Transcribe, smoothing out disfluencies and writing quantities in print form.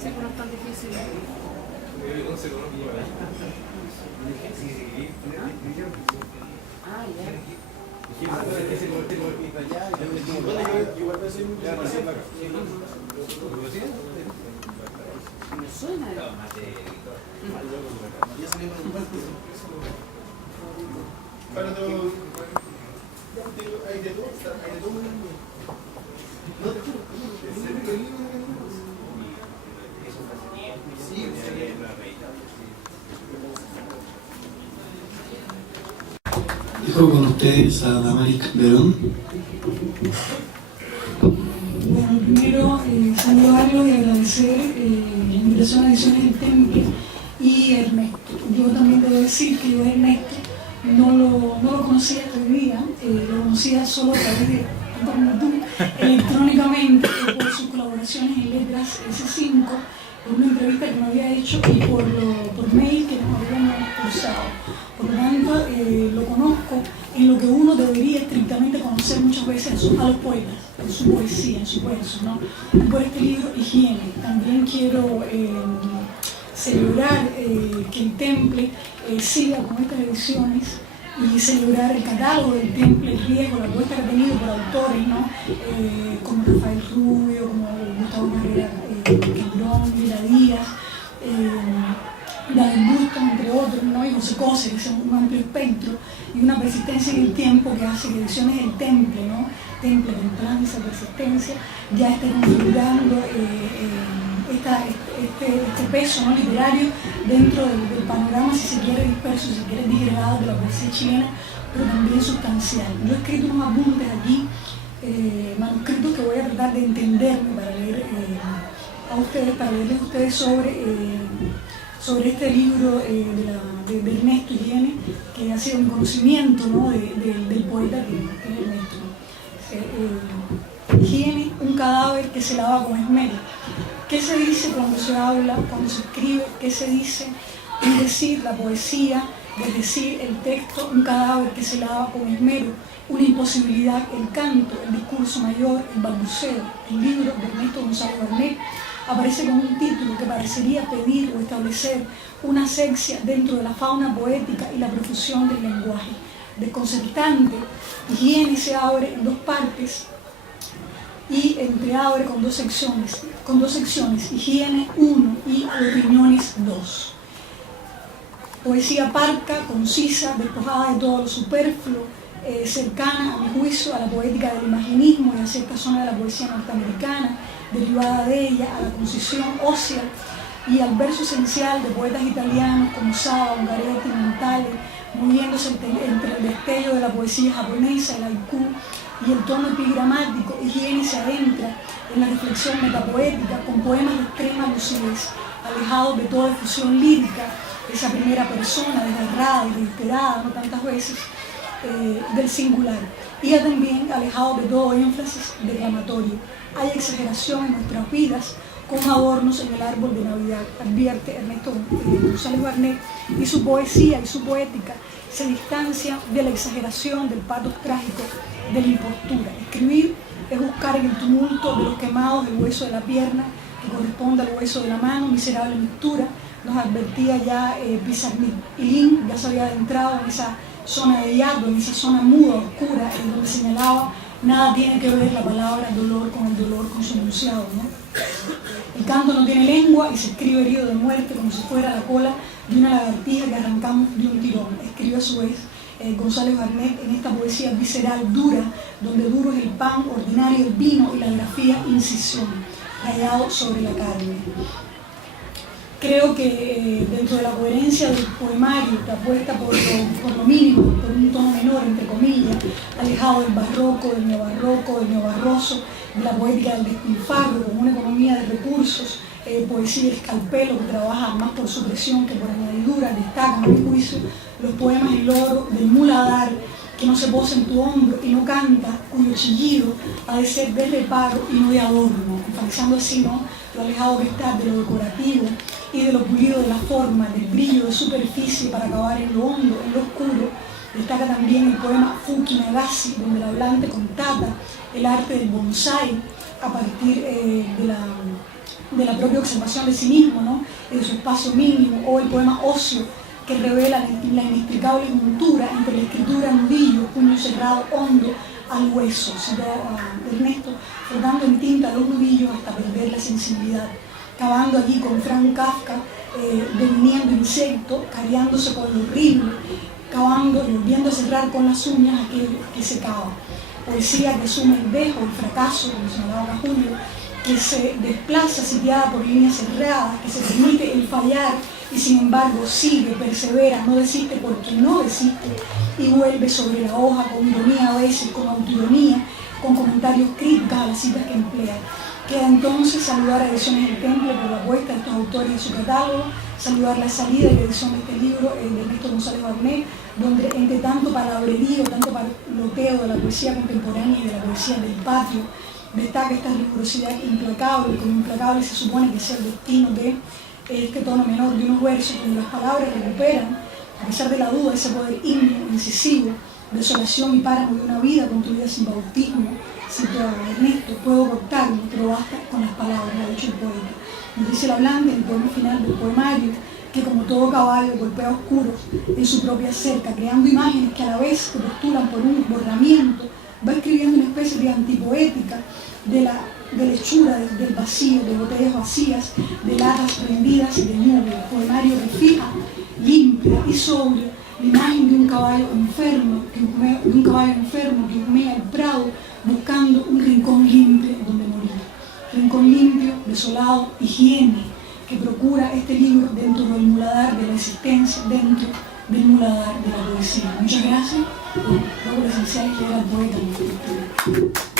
Sí, pero no es tan difícil. Ah, ya. Me suena. Dejo con ustedes a Damaris Calderón. Bueno, primero saludarlos y agradecer la invitación a Ediciones del Temple y Ernesto. Yo también debo decir que yo a Ernesto no lo conocía hasta hoy día, lo conocía solo a través de electrónicamente por sus colaboraciones en Letras S5, por una entrevista que me había hecho y por mail que nos habíamos cruzado. Por lo tanto, lo conozco en lo que uno debería estrictamente conocer muchas veces a los poetas, en su poesía, en su verso, ¿no? Y por este libro, Higiene. También quiero celebrar que el Temple siga con estas ediciones y celebrar el catálogo del Temple, el riesgo, la apuesta que ha tenido por autores, ¿no? Como Rafael Rubio, como Gustavo Carrera Quebrón, Lila Díaz, David Buston, entre otros, ¿no? Y José Cose, que es un amplio espectro y una persistencia en el tiempo que hace que Ediciones del Temple, ¿no? Temple, templanza, persistencia, ya esté configurando este peso, ¿no? Literario dentro del panorama, si se quiere, disperso, si se quiere, disgregado de la poesía chilena, pero también sustancial. Yo he escrito unos apuntes aquí, manuscritos que voy a tratar de entenderme para leer a ustedes, para leerles a ustedes sobre este libro de Ernesto Higiene, que ha sido un conocimiento, ¿no? del poeta que es Ernesto. Higiene, un cadáver que se lava con esmero. ¿Qué se dice cuando se habla, cuando se escribe? ¿Qué se dice? Es decir, la poesía, es decir, el texto, un cadáver que se lava con esmero, una imposibilidad, el canto, el discurso mayor, el balbuceo. El libro de Ernesto González Barnet aparece con un título que parecería pedir o establecer una asexia dentro de la fauna poética y la profusión del lenguaje. Desconcertante, Higiene se abre en dos partes y entreabre con dos secciones, Higiene 1 y Opiniones 2. Poesía parca, concisa, despojada de todo lo superfluo, cercana, a mi juicio, a la poética del imaginismo y a cierta zona de la poesía norteamericana, derivada de ella, a la concisión ósea y al verso esencial de poetas italianos como Saba, Ungaretti, Montale, moviéndose entre el destello de la poesía japonesa, el haiku y el tono epigramático. Higiene se adentra en la reflexión metapoética con poemas de extrema lucidez, alejados de toda efusión lírica, esa primera persona desgarrada y desesperada, no tantas veces, del singular, y también alejado de todo énfasis declamatorio. Hay exageración en nuestras vidas como adornos en el árbol de Navidad, advierte Ernesto González Barnet, y su poesía y su poética se distancian de la exageración, del patos trágico, de la impostura. Escribir es buscar en el tumulto de los quemados del hueso de la pierna, que corresponde al hueso de la mano, miserable mixtura, nos advertía ya Pizarnik. Y Lin ya se había adentrado en esa zona de hiato, en esa zona muda, oscura, en donde señalaba: nada tiene que ver la palabra dolor con su enunciado, ¿no? El canto no tiene lengua y se escribe herido de muerte como si fuera la cola de una lagartija que arrancamos de un tirón. Escribe a su vez González Barnet en esta poesía visceral, dura, donde duro es el pan, ordinario el vino y la grafía incisión, rayado sobre la carne. Creo que dentro de la coherencia del poemario, que apuesta por lo mínimo, por un tono menor, entre comillas, alejado del barroco, del neobarroso, de la poética del despilfarro, con una economía de recursos, poesía escalpelo, que trabaja más por supresión que por añadidura, destacan, a mi juicio, los poemas El Loro, del muladar, que no se posa en tu hombro y no canta, cuyo chillido ha de ser de reparo y no de adorno, enfatizando así, ¿no?, lo alejado que está de lo decorativo y de lo pulido de la forma, del brillo de superficie para acabar en lo hondo, en lo oscuro. Destaca también el poema Fuki Nagasi, donde el hablante contata el arte del bonsai a partir de la propia observación de sí mismo, ¿no? De su espacio mínimo, o el poema Ocio, que revela la inexplicable montura entre la escritura nudillo, puño cerrado, hondo, al hueso, citó a Ernesto, frotando en tinta los nudillos hasta perder la sensibilidad, cavando allí con Franz Kafka, deviniendo insecto, cariándose con lo horrible, cavando y volviendo a cerrar con las uñas aquello que se cava. Poesía que asume el dejo, el fracaso, como señalaba acá Julio, que se desplaza sitiada por líneas cerradas, que se permite el fallar y sin embargo sigue, persevera, no desiste porque no desiste y vuelve sobre la hoja con ironía a veces, con autoironía, con comentarios críticos a las citas que emplea. Queda entonces saludar a Ediciones del Templo por la apuesta de estos autores en su catálogo, saludar la salida y la edición de este libro de Ernesto González Barnet, donde entre tanto palabrerío, tanto paloteo de la poesía contemporánea y de la poesía del patio, destaca esta rigurosidad implacable, como implacable se supone que sea el destino de este tono menor de unos versos donde las palabras recuperan, a pesar de la duda, ese poder íntimo, incisivo, desolación y páramo de una vida construida sin bautismo. Cito a Ernesto, puedo cortarme, pero basta con las palabras, ha dicho el poeta. Nos dice la Blanda en el poema final del poemario, que como todo caballo golpea oscuro en su propia cerca, creando imágenes que a la vez se postulan por un borramiento, va escribiendo una especie de antipoética de la hechura del vacío, de botellas vacías, de latas prendidas y de nubes. El poemario refija, limpia y sobria, la imagen de un caballo enfermo que humea el prado buscando un rincón limpio donde morir. Rincón limpio, desolado, higiene, que procura este libro dentro del muladar de la existencia, dentro del muladar de la poesía. Muchas gracias. Creo que lo esencial es leer al poeta en la escritura.